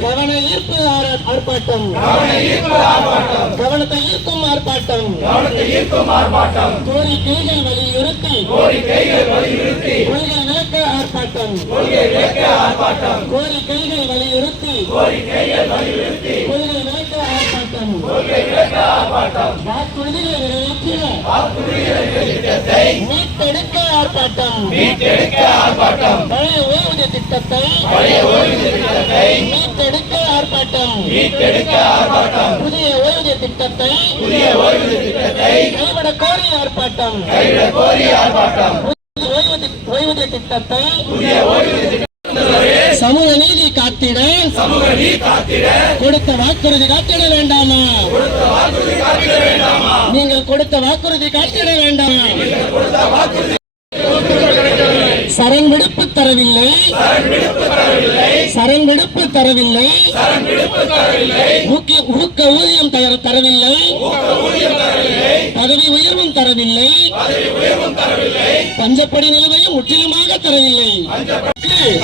கவன ஈர்ப்பு ஆர- ஆர்ப்பாட்டம். கவனத்தை ஈர்க்கும் ஆர்ப்பாட்டம். கோரிக்கைகள் வலியுறுத்தி. கொள்கை விளக்க ஆர்ப்பாட்டம். கோரிக்கைகள் வலியுறுத்தி. கொள்கை விளக்க ஆர்ப்பாட்டம். வாக்குறுதிகளை நிறைவேற்றிட மீட்டெடுக்க ஆர்ப்பாட்டம். பழைய ஓய்வூதிய திட்டத்தை மீட்டெடுக்க ஆர்ப்பாட்டம். புதிய ஓய்வூதிய திட்டத்தை கைவிட கோரி ஆர்ப்பாட்டம். புதிய ஓய்வூதிய திட்டத்தை சமூக நீதி காத்திட கொடுத்த வாக்குறுதி காத்திட வேண்டாமா? நீங்கள் கொடுத்த வாக்குறுதி காத்திட வேண்டாமா? சரண் விடுப்பு தரவில்லை. சரண் விடுப்பு தரவில்லை. ஊக்க ஊதியம் தர- தரவில்லை. பதவி உயர்வும் தரவில்லை. பஞ்சப்படி நிலுவையும் முற்றிலுமாக தரவில்லை.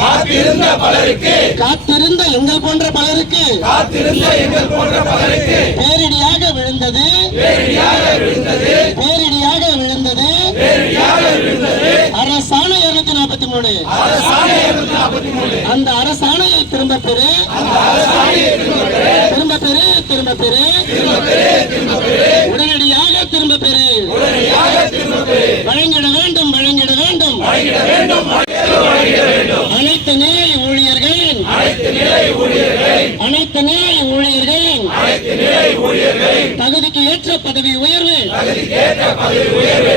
காத்திருந்த பலருக்கு காத்திருந்த எங்கள் போன்ற பலருக்கு காத்திருந்த எங்கள் போன்ற பலருக்கு பேரிடியாக விழுந்தது. பேரிடியாக விழுந்தது. அரசாணை இருநூத்தி நாற்பத்தி மூணு. அந்த அரசாணையை திரும்ப பெறு. திரும்ப பெறு. திரும்ப பெறு உடனடியாக திரும்ப பெறு. வழங்கிட வேண்டும் வழங்கிட வேண்டும். அனைத்து நிலை ஊழியர்கள். அனைத்து நிலை ஊழியர்கள். தகுதிக்கு ஏற்ற பதவி உயர்வு.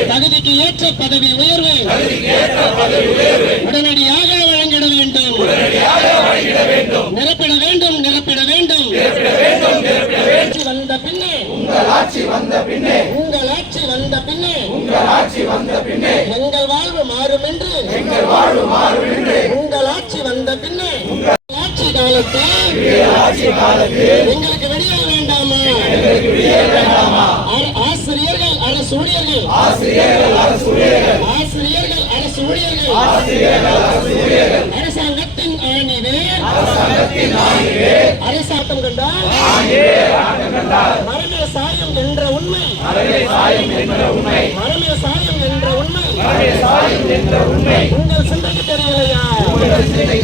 தகுதிக்கு ஏற்ற பதவி உயர்வு. உடனடியாக வழங்கிட வேண்டும். நிரப்பிட வேண்டும் நிரப்பிட வேண்டும். ஆட்சி வந்த பின்னே ஆட்சி வந்த பின்னே. உங்கள் ஆட்சி வந்த உங்கள் ஆட்சி வந்த பின்னே. எங்கள் வாழ்வு மாறும் என்று எங்கள் வாழ்வு மாறும் என்று உங்கள் ஆட்சி வந்த பின்னே. ஆட்சி காலத்தில். ஆட்சி காலத்தில். எங்களுக்கு வெளியே வேண்டாமா? ஆ- ஆசிரியர்கள் அரசு ஊழியர்கள். ஆசிரியர்கள் அரசு ஊழியர்கள். ஆசிரியர்கள் அரசு ஊழியர்கள். அரசாங்கத்தின் ஆணிவே. அரசாட்டம் கண்டால். சாயம் என்ற உண்மை மரமே சாயம் என்ற உண்மை உங்கள் சிந்தைக்கு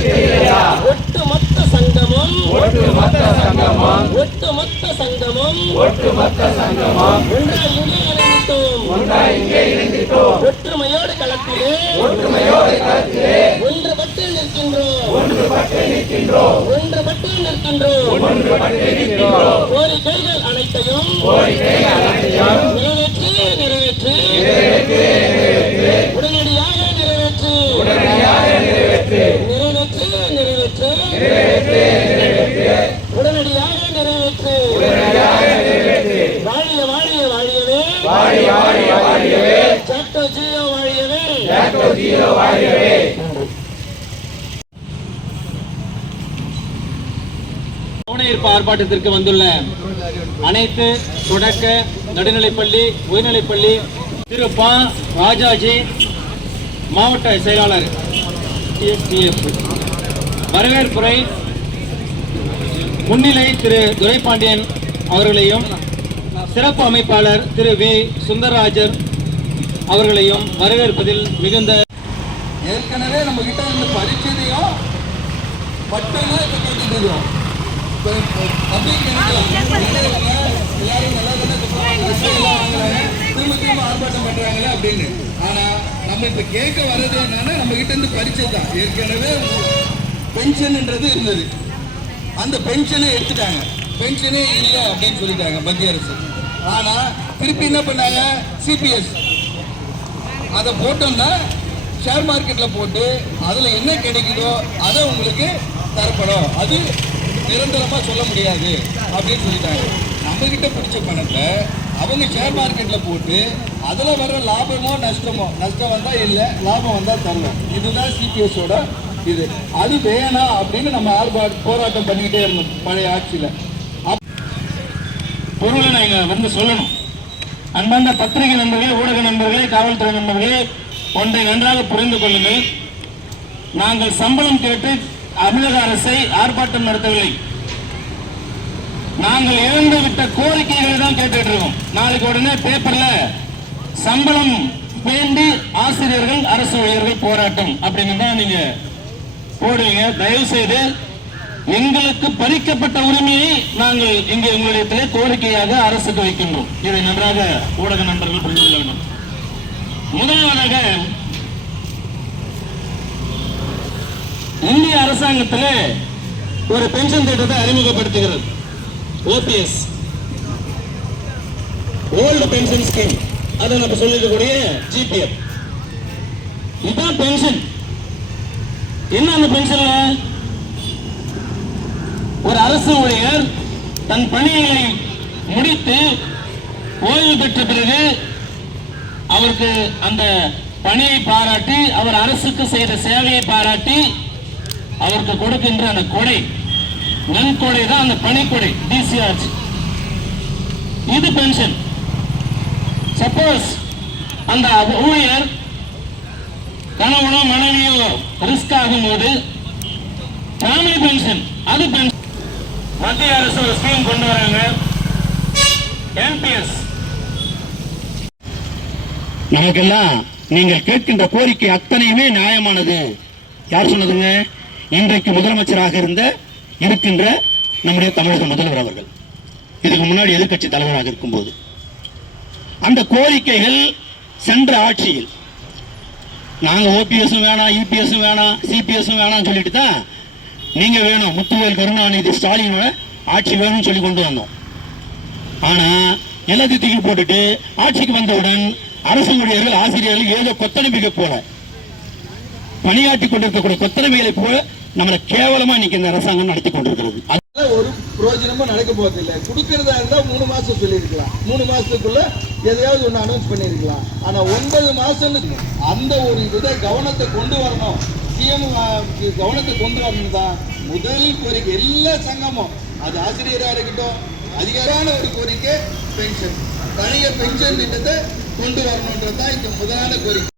தெரியலையா ஒட்டுமொத்த சங்கமம் ஒட்டுமொத்த சங்கமம் ஒட்டுமொத்த சங்கமம் ஒட்டுமொத்த சங்கமம் ஒன்றாய் இங்கே இணைந்தோம் ஒன்றாய் இங்கே இணைந்திட்டோம் ஒற்றுமையோடு களத்திலே ஒற்றுமையோடு களத்திலே ஒன்றுபட்டு நிற்கின்றோம். ஒன்றுபட்டு நிற்கின்றோம் ஒன்றுபட்டு நிற்கின்றோம் ஒன்றுபட்டு நிற்கின்றோம் கோரிக்கைகள் அனைத்தையும். கோரிக்கைகள் அனைத்தையும் எதிர்ப்பு ஆர்ப்பாட்டத்திற்கு வந்துள்ள அனைத்து தொடக்க நடுநிலைப்பள்ளி உயர்நிலைப்பள்ளி திரு பா. ராஜாஜி மாவட்ட செயலாளர் டிஎஸ்டிஎஃப் வரவேற்புரை முன்னிலை திரு துரைபாண்டியன் அவர்களையும் சிறப்பு அமைப்பாளர் திரு வி. சுந்தரராஜர் அவர்களையும் வரவேற்பதில் மிகுந்த ஏற்கனவே நம்ம கிட்ட இருந்து பரிச்சதையும் பட்டெல்லாம் இப்போ கேட்டுட்டு இருக்கோம். பப்ளிக் எல்லாரும் நல்லா தானே சொல்றாங்க, திரும்ப திரும்ப ஆர்ப்பாட்டம் பண்றாங்களே அப்படின்னு ஆனா நம்ம இப்ப கேட்க வர்றது என்னன்னா நம்ம கிட்ட இருந்து பரிச்சை தான் ஏற்கனவே பென்ஷன்ன்றது இருந்தது அந்த பென்ஷனை எடுத்துட்டாங்க பென்ஷனே இல்லை அப்படின்னு சொல்லிட்டாங்க மத்திய அரசு ஆனா திருப்பி என்ன பண்ணாங்க சிபிஎஸ் அதை போட்டோம்னா ஷேர் மார்க்கெட்டில் போட்டு அதில் என்ன கிடைக்குதோ அதை உங்களுக்கு தரப்படும் அது நிரந்தரமாக சொல்ல முடியாது அப்படின்னு சொல்லிட்டாங்க. நம்மக்கிட்ட பிடிச்ச பணத்தை அவங்க ஷேர் மார்க்கெட்டில் போட்டு அதில் வர்ற லாபமோ நஷ்டமோ நஷ்டம் வந்தால் இல்லை லாபம் வந்தால் தரணும் இதுதான் சிபிஎஸோட இது. அது வேணாம் அப்படின்னு நம்ம ஆர்ப்பாட் போராட்டம் பண்ணிக்கிட்டே இருந்தோம் பழைய ஆட்சியில். பொருளை நாங்கள் வந்து சொல்லணும். அன்பார்ந்த பத்திரிகை நண்பர்களே ஊடக நண்பர்களே காவல்துறை நண்பர்களே ஒன்றை நன்றாக புரிந்து கொள்ளுங்கள். நாங்கள் சம்பளம் கேட்டு தமிழக அரசை ஆர்ப்பாட்டம் நடத்தவில்லை. நாங்கள் இழந்து விட்ட கோரிக்கைகளை தான் கேட்டுட்டு இருக்கோம் நாளைக்கு உடனே பேப்பர்ல சம்பளம் வேண்டி ஆசிரியர்கள் அரசு ஊழியர்கள் போராட்டம் அப்படின்னு தான் நீங்க போடுவீங்க. தயவு செய்து எங்களுக்கு பறிக்கப்பட்ட உரிமையை நாங்கள் இங்கே உங்களிடத்திலே கோரிக்கையாக அரசுக்கு வைக்கின்றோம். இதை நன்றாக ஊடக நண்பர்கள் புரிந்து கொள்ள வேண்டும். முதலாவதாக இந்திய அரசாங்கத்தில் ஒரு பென்ஷன் திட்டத்தை அறிமுகப்படுத்துகிறது. ஓபிஎஸ் ஓல்டு பென்ஷன் ஸ்கீம் அதை நம்ம சொல்லிருக்கக்கூடிய ஜிபிஎஃப் இதுதான் பென்ஷன் என்ன அந்த பென்ஷன்ல ஒரு அரசு ஊழியர் தன் பணிகளை முடித்து ஓய்வு பெற்ற பிறகு அவருக்கு அந்த பணியை பாராட்டி அவர் அரசுக்கு செய்த சேவையை பாராட்டி அவருக்கு கொடுக்கின்ற அந்த கொடை நன்கொடை தான் அந்த பணிக்கொடை டிசிஆர்ஜ் இது பென்ஷன் சப்போஸ் அந்த ஊழியர் கணவனோ மனைவியோ ரிஸ்க் ஆகும்போது ஃபேமிலி பென்ஷன் அது பென்ஷன் மத்திய அரசு ஒரு ஸ்கீம் கொண்டு வராங்க. என்பிஎஸ் நமக்கெல்லாம் நீங்கள் கேட்கின்ற கோரிக்கை அத்தனையுமே நியாயமானது. யார் சொன்னதுங்க? இன்றைக்கு முதலமைச்சராக இருந்த இருக்கின்ற நம்முடைய தமிழக முதல்வர் அவர்கள். இதுக்கு முன்னாடி எதிர்க்கட்சி தலைவராக இருக்கும்போது. அந்த கோரிக்கைகள் சென்ற ஆட்சியில். நாங்க ஓபிஎஸும் வேணாம் இபிஎஸும் வேணாம் சிபிஎஸும் வேணாம்னு சொல்லிட்டு தான் நீங்க வேணும். முத்துவேல் கருணாநிதி ஸ்டாலினோட ஆட்சி வேணும்னு சொல்லி கொண்டு வந்தோம். ஆனா எல்லாத்தையும் தூக்கி போட்டுட்டு ஆட்சிக்கு வந்தவுடன் அரசு ஊழியர்கள் ஆசிரியர்கள் ஏதோ கொத்தடிமைக்க போல பணியாற்றி கொண்டிருக்கக்கூடிய கொத்தடிமைகளை போல நம்மளை கேவலமா இன்னைக்கு இந்த அரசாங்கம் நடத்தி கொண்டிருக்கிறது. அதனால ஒரு பிரயோஜனமும் நடக்க போறது இல்லை. கொடுக்கறதா இருந்தா மூணு மாசம் சொல்லியிருக்கலாம். மூணு மாசத்துக்குள்ள எதையாவது ஒண்ணு அனௌன்ஸ் பண்ணிருக்கலாம் ஆனா ஒன்பது மாசம் அந்த ஒரு இதை கவனத்தை கொண்டு வரணும். சிஎம் கவனத்தை கொண்டு வரணும் தான் முதல் கோரிக்கை. எல்லா சங்கமும் அது ஆசிரியரா இருக்கட்டும் அதிகாரான ஒரு கோரிக்கை பென்ஷன். தனிய பென்ஷன் திட்டத்தை கொண்டு வரணுன்றது தான் இந்த முதலான கோரிக்கை.